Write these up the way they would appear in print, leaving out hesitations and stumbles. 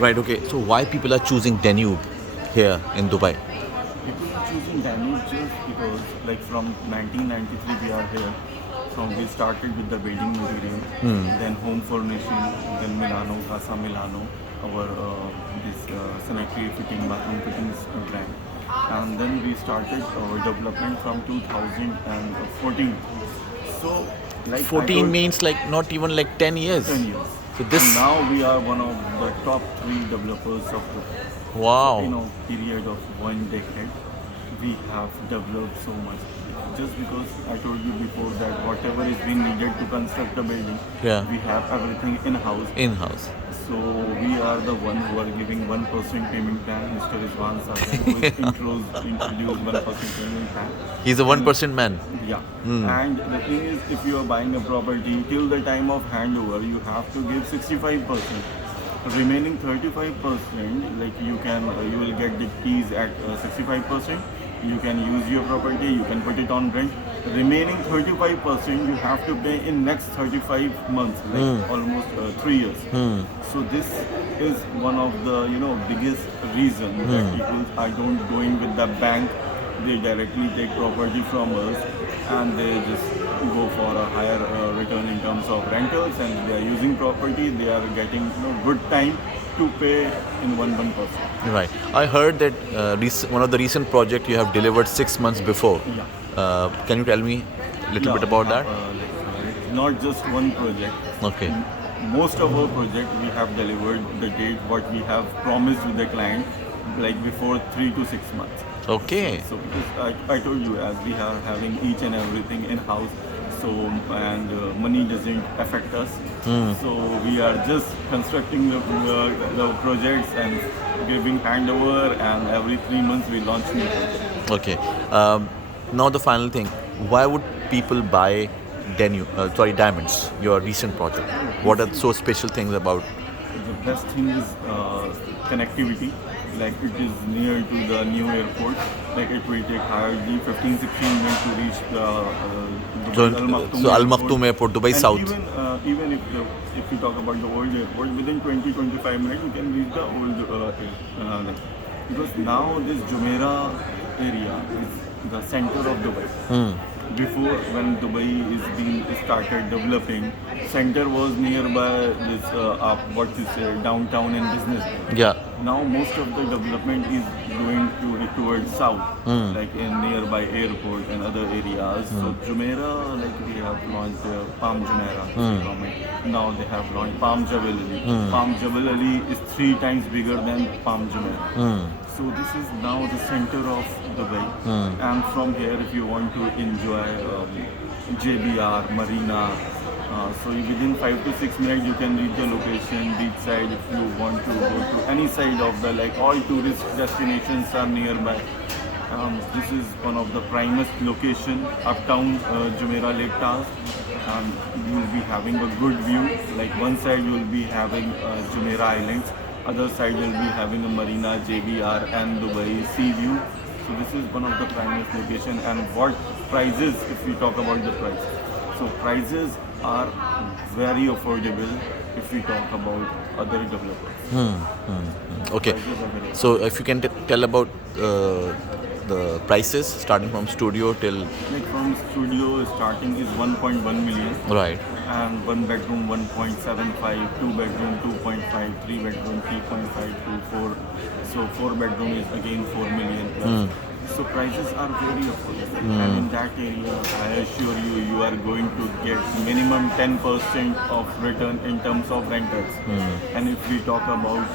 Right. Okay. So why people are choosing Danube here in Dubai? People are choosing Danube just because, like from 1993, we are here. From we started with the building material, then home furnishing, then Milano, Casa Milano, our this sanitary fitting, bathroom fittings brand, and then we started our development from 2014. So, like I 14 told, means like not even like 10 years. 10 years. So And this, now we are one of the top three developers of the. So in wow. a period of 1 decade, we have developed so much. Just because I told you before that whatever is being needed to construct a building, Yeah. we have everything in house. In-house. So we are the one who are giving 1% payment plan. Mr. Rizwan Sagan, who is introduced 1% payment plan. He's a And 1% man. yeah. And the thing is, if you are buying a property, till the time of handover, you have to give 65%. Remaining 35%, like you will get the keys at 65%. You can use your property, you can put it on rent. Remaining 35% you have to pay in next 35 months, like almost 3 years. So this is one of the biggest reason that people I don't go in with the bank. They directly take property from us and they just go for a higher return in terms of rentals, and they are using property. They are getting good time to pay in 1%. Right. I heard that one of the recent project you have delivered 6 months before. Yeah. Can you tell me a little bit Yeah, about we have, that? it's not just one project. Okay. Most of our project we have delivered the date what we have promised with the client, like before 3 to 6 months. Okay. So because I told you, as we are having each and everything in house, so and money doesn't affect us. So we are just constructing the projects and giving handover, and every 3 months we launch new projects. Okay. Now the final thing. Why would people buy diamonds? Your recent project. What are so special things about? The best thing is connectivity. Like it is near to the new airport. Like it will take hardly 15-16 minutes to reach the So, Dubai Al Maktoum so Al airport. Maktoum Airport, Dubai And South. even if you talk about the old airport, within 20-25 minutes you can reach the old because now this Jumeirah area is the center of Dubai. Before, when Dubai is being started developing, center was nearby this what you say downtown and business. Yeah. Now most of the development is going towards south, like in nearby airport and other areas. So Jumeirah, like we have launched Palm Jumeirah. Now they have launched Palm Jebel Ali. Palm Jebel Ali is 3 times bigger than Palm Jumeirah. So this is now the center of Dubai, and from here, if you want to enjoy JBR, Marina, so within 5 to 6 minutes you can reach the location, beach side. If you want to go to any side of the, like all tourist destinations are nearby. This is one of the primest location, uptown Jumeirah Lake Towers. You will be having a good view. Like one side you will be having Jumeirah Islands, other side will be having a Marina, JBR and Dubai Sea View. So this is one of the primest location. And what prices, if we talk about the price. So prices are very affordable if we talk about other developers. Okay. Prices are very So if you can tell about the prices starting from studio till like from studio starting is 1.1 million, right. and 1 bedroom 1.75, 2 bedroom 2.5, 3 bedroom 3.5 to 4. So 4 bedroom is again 4 million plus. So prices are very affordable, and in that area, I assure you, you are going to get minimum 10% of return in terms of rentals. And if we talk about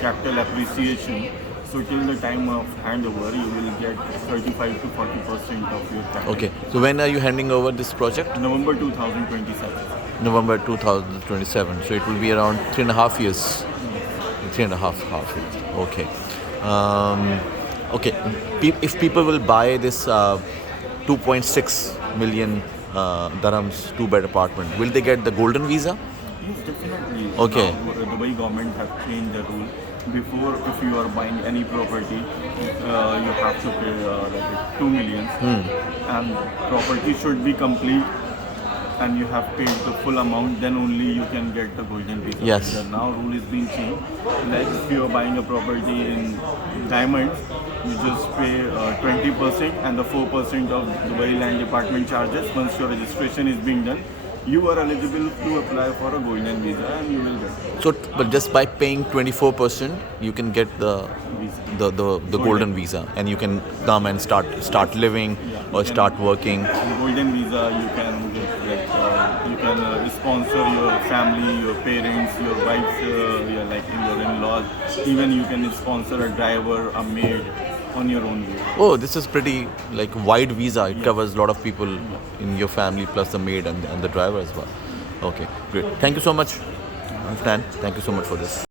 capital appreciation, so till the time of handover, you will get 35 to 40% of your capital. Okay. So when are you handing over this project? November 2027. November 2027. So it will be around 3.5 years. 3.5 years. Okay. Okay. If people will buy this 2.6 million dirhams 2-bed apartment, will they get the golden visa? Yes, definitely. Okay. Now, Dubai government have changed the rule. Before, if you are buying any property, you have to pay like 2 million, and property should be complete and you have paid the full amount, then only you can get the golden visa. Yes. Now rule is being changed. Like if you are buying a property in diamonds, you just pay 20% and the 4% of Dubai Land Department charges. Once your registration is being done, you are eligible to apply for a golden visa and you will get it. So, but just by paying 24%, you can get the golden visa, and you can come and start living or start working. Golden visa, you can get, you can sponsor your family, your parents, your wife, your in-laws. Even you can sponsor a driver, a maid on your own visa. Oh, this is pretty like wide visa. It covers a lot of people in your family plus the maid and the driver as well. Okay, great. Thank you so much, Fran. Thank you so much for this.